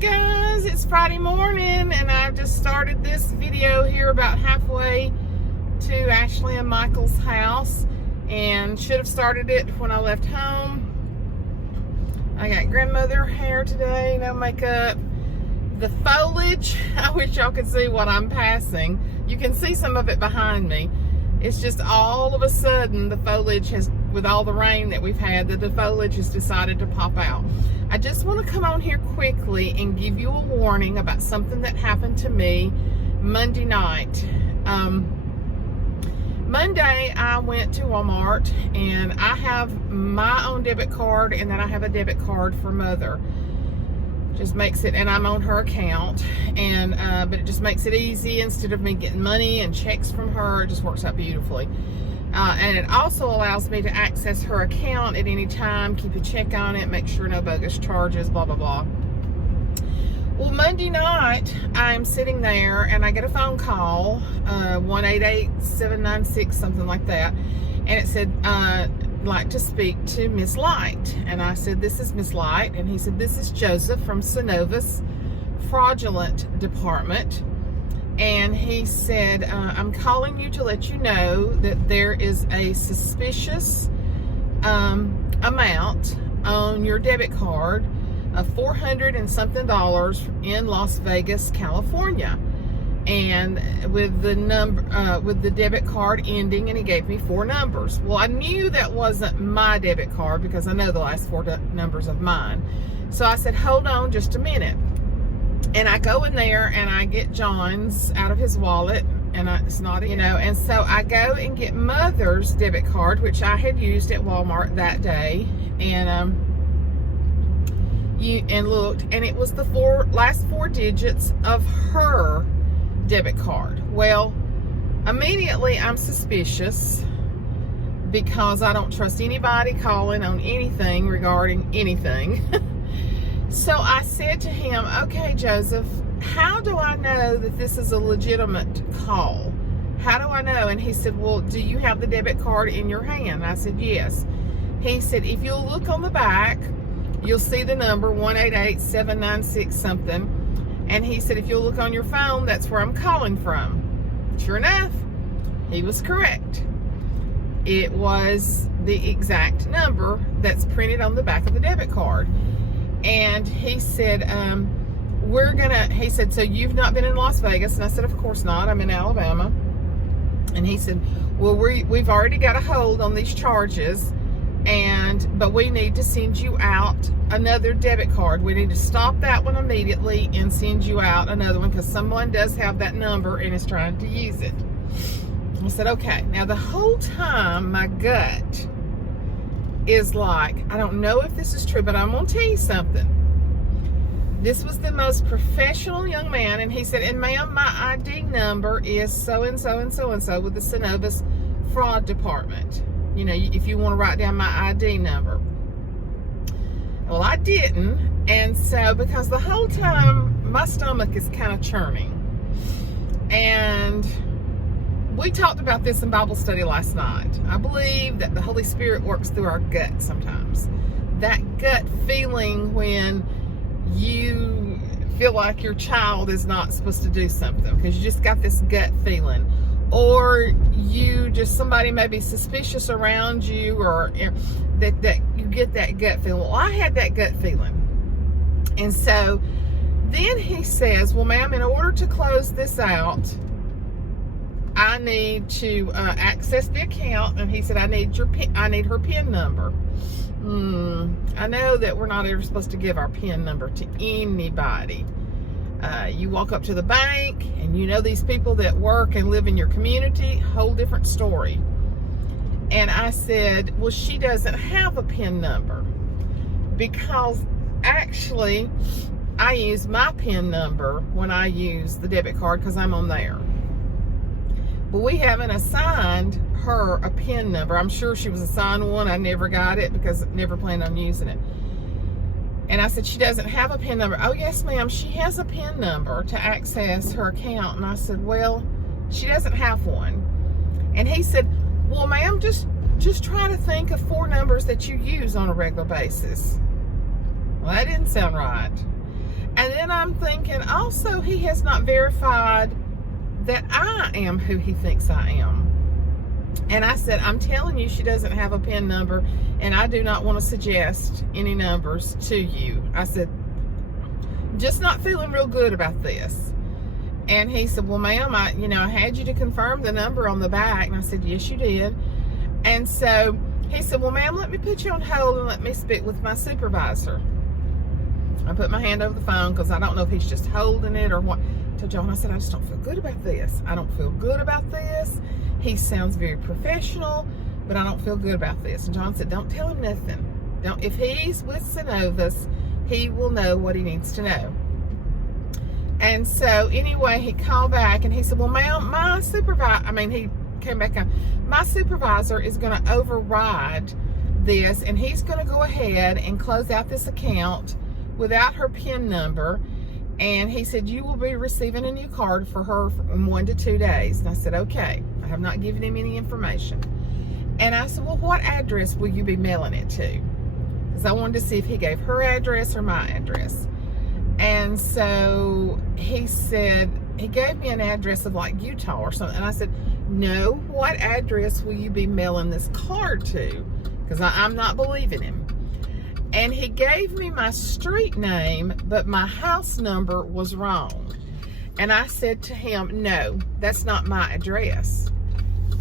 Hey guys, it's Friday morning and I've just started this video here about halfway to Ashley and Michael's house, and should have started it when I left home. I got grandmother hair today, no makeup. The foliage, I wish y'all could see what I'm passing. You can see some of it behind me. It's just all of a sudden the foliage has, with all the rain that we've had, the foliage has decided to pop out. I just want to come on here quickly and give you a warning about something that happened to me Monday night. Monday I went to Walmart and I have my own debit card, and then I have a debit card for Mother. Just makes it, and I'm on her account, and but it just makes it easy. Instead of me getting money and checks from her, it just works out beautifully. And it also allows me to access her account at any time, keep a check on it, make sure no bogus charges, blah blah blah. Well, Monday night I'm sitting there and I get a phone call, 1-888-796, something like that, and it said like to speak to Miss Light. And I said, this is Miss Light. And he said, this is Joseph from Synovus Fraudulent Department. And he said, I'm calling you to let you know that there is a suspicious amount on your debit card of $400 and something in Las Vegas, California. And with the number, with the debit card ending, and he gave me 4 numbers. Well, I knew that wasn't my debit card because I know the last 4 numbers of mine. So I said, hold on just a minute. And I go in there and I get John's out of his wallet, and it's not, you know, and so I go and get Mother's debit card, which I had used at Walmart that day, and looked, and it was the last 4 digits of her debit card. Well, immediately I'm suspicious because I don't trust anybody calling on anything regarding anything. So I said to him, okay, Joseph, how do I know that this is a legitimate call? How do I know? And he said, well, do you have the debit card in your hand? I said, yes. He said, if you'll look on the back, you'll see the number 1-888-796 something. And he said, if you'll look on your phone, that's where I'm calling from. Sure enough, he was correct. It was the exact number that's printed on the back of the debit card. And he said, he said, so you've not been in Las Vegas? And I said, of course not, I'm in Alabama. And he said, well, we've already got a hold on these charges, but we need to send you out another debit card. We need to stop that one immediately and send you out another one, because someone does have that number and is trying to use it. I said, okay. Now the whole time my gut is like, I don't know if this is true, but I'm gonna tell you something. This was the most professional young man, and he said, and ma'am, my ID number is so and so and so and so with the Synovus Fraud Department. You know, if you want to write down my ID number. Well, I didn't, and so because the whole time my stomach is kind of churning. And we talked about this in Bible study last night. I believe that the Holy Spirit works through our gut sometimes. That gut feeling when you feel like your child is not supposed to do something because you just got this gut feeling. Or somebody may be suspicious around you, or that you get that gut feeling. Well, I had that gut feeling. And so then he says, well, ma'am, in order to close this out, I need to access the account. And he said, I need her PIN number. I know that we're not ever supposed to give our PIN number to anybody. You walk up to the bank and you know these people that work and live in your community, whole different story. And I said, well, she doesn't have a PIN number, because actually I use my PIN number when I use the debit card because I'm on there. But we haven't assigned her a PIN number. I'm sure she was assigned one. I never got it because I never planned on using it. And I said, she doesn't have a PIN number. Oh, yes, ma'am, she has a PIN number to access her account. And I said, well, she doesn't have one. And he said, well, ma'am, just try to think of 4 numbers that you use on a regular basis. Well, that didn't sound right. And then I'm thinking, also, he has not verified that I am who he thinks I am. And I said, I'm telling you, she doesn't have a PIN number, and I do not want to suggest any numbers to you. I said, just not feeling real good about this. And he said, well, ma'am, I had you to confirm the number on the back. And I said, yes, you did. And so he said, well, ma'am, let me put you on hold and let me speak with my supervisor. I put my hand over the phone because I don't know if he's just holding it or what. I told John, I said, I just don't feel good about this. I don't feel good about this. He sounds very professional, but I don't feel good about this. And John said, don't tell him nothing. If he's with Synovus, he will know what he needs to know. And so anyway, he called back and he said, well, ma'am, he came back on. My supervisor is going to override this, and he's going to go ahead and close out this account without her PIN number. And he said, you will be receiving a new card for her in 1 to 2 days. And I said, okay. I have not given him any information. And I said, well, what address will you be mailing it to? Because I wanted to see if he gave her address or my address. And so he said, he gave me an address of like Utah or something. And I said, no, what address will you be mailing this card to? Because I'm not believing him. And he gave me my street name, but my house number was wrong. And I said to him, no, that's not my address.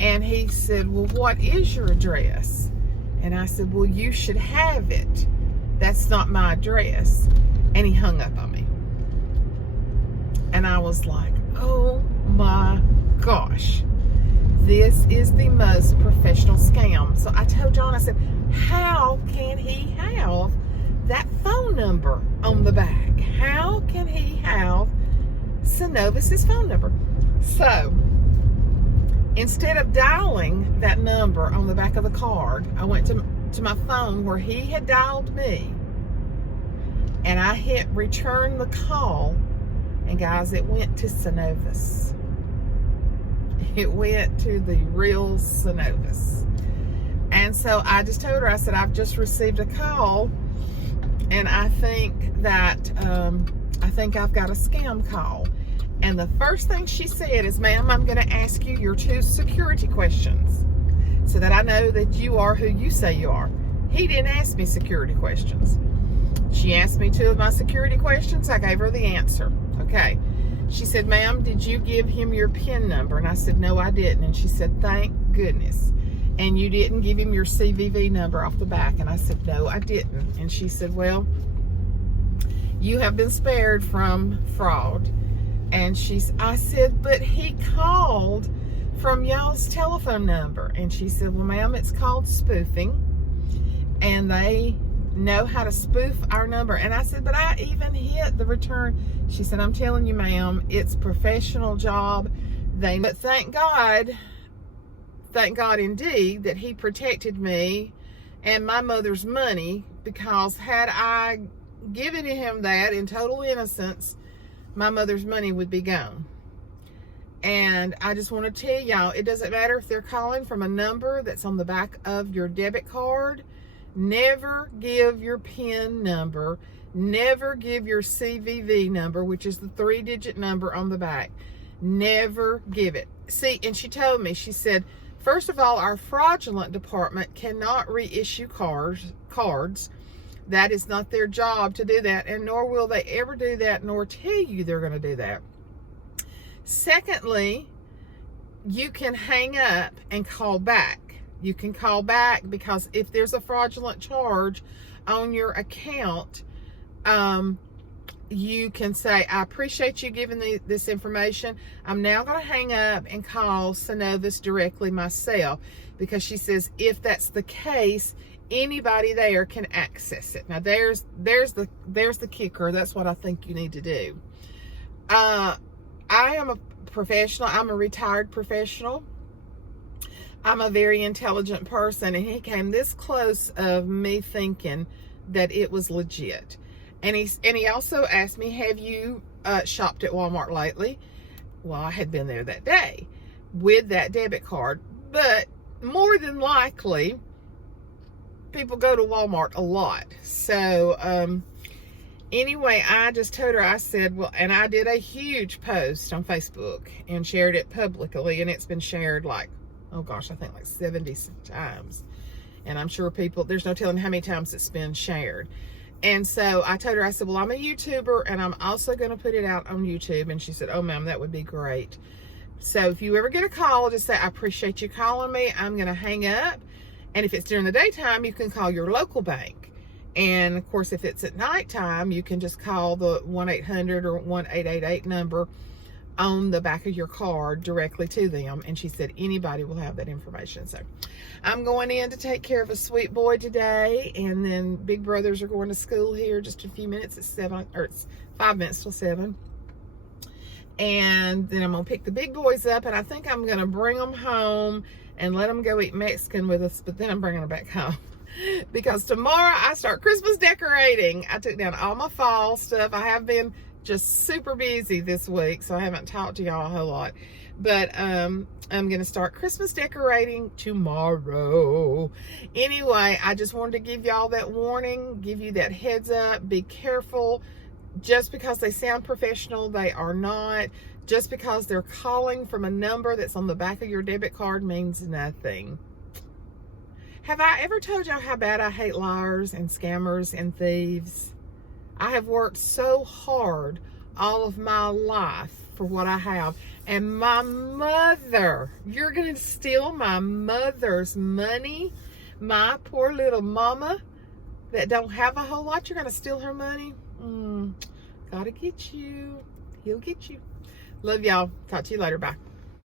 And he said, well, what is your address? And I said, well, you should have it. That's not my address. And he hung up on me. And I was like, oh my gosh, this is the most professional scam. So I told John, I said, how can he have that phone number on the back? How can he have Synovus's phone number? So instead of dialing that number on the back of the card, I went to my phone where he had dialed me, and I hit return the call, and guys, it went to Synovus. It went to the real Synovus. And so I just told her, I said, I've just received a call, and I think that I think I've got a scam call. And the first thing she said is, ma'am, I'm going to ask you your 2 security questions so that I know that you are who you say you are. He didn't ask me security questions. She asked me 2 of my security questions. I gave her the answer. Okay. She said, ma'am, did you give him your PIN number? And I said, no, I didn't. And she said, thank goodness. And you didn't give him your CVV number off the back? And I said, no, I didn't. And she said, well, you have been spared from fraud. And I said, but he called from y'all's telephone number. And she said, well, ma'am, it's called spoofing. And they know how to spoof our number. And I said, but I even hit the return. She said, I'm telling you, ma'am, it's a professional job. But thank God indeed that he protected me and my mother's money, because had I given him that in total innocence, my mother's money would be gone. And I just want to tell y'all, it doesn't matter if they're calling from a number that's on the back of your debit card. Never give your PIN number. Never give your CVV number, which is the 3-digit number on the back. Never give it. See, and she told me, she said, first of all, our fraudulent department cannot reissue cards. That is not their job to do that, and nor will they ever do that, nor tell you they're going to do that. Secondly, you can hang up and call back. You can call back, because if there's a fraudulent charge on your account, you can say, I appreciate you giving this information. I'm now going to hang up and call Synovus directly myself, because she says if that's the case, anybody there can access it. Now there's the kicker. That's what I think you need to do. I am a professional. I'm a retired professional. I'm a very intelligent person, and he came this close of me thinking that it was legit. And he also asked me, have you shopped at Walmart lately? Well, I had been there that day with that debit card, but more than likely, people go to Walmart a lot. So Anyway, I just told her, I said, well, and I did a huge post on Facebook and shared it publicly, and it's been shared like, oh gosh, I think like 70 times. And I'm sure people, there's no telling how many times it's been shared. And so I told her, I said, well, I'm a YouTuber and I'm also going to put it out on YouTube. And she said, oh, ma'am, that would be great. So if you ever get a call, just say, I appreciate you calling me. I'm going to hang up. And if it's during the daytime, you can call your local bank. And of course, if it's at nighttime, you can just call the 1-800 or 1-888 number on the back of your card directly to them. And she said anybody will have that information. So I'm going in to take care of a sweet boy today, and then big brothers are going to school here just a few minutes. It's 5 minutes till 7. And then I'm gonna pick the big boys up, and I think I'm gonna bring them home and let them go eat Mexican with us, but then I'm bringing them back home because tomorrow I start Christmas decorating. I took down all my fall stuff. I have been just super busy this week, so I haven't talked to y'all a whole lot, but I'm gonna start Christmas decorating tomorrow. Anyway, I just wanted to give y'all that warning, give you that heads up. Be careful. Just because they sound professional, they are not. Just because they're calling from a number that's on the back of your debit card means nothing. Have I ever told y'all how bad I hate liars and scammers and thieves? I have worked so hard all of my life for what I have. And my mother, you're going to steal my mother's money? My poor little mama that don't have a whole lot, you're going to steal her money? Gotta get you. He'll get you. Love y'all. Talk to you later. Bye.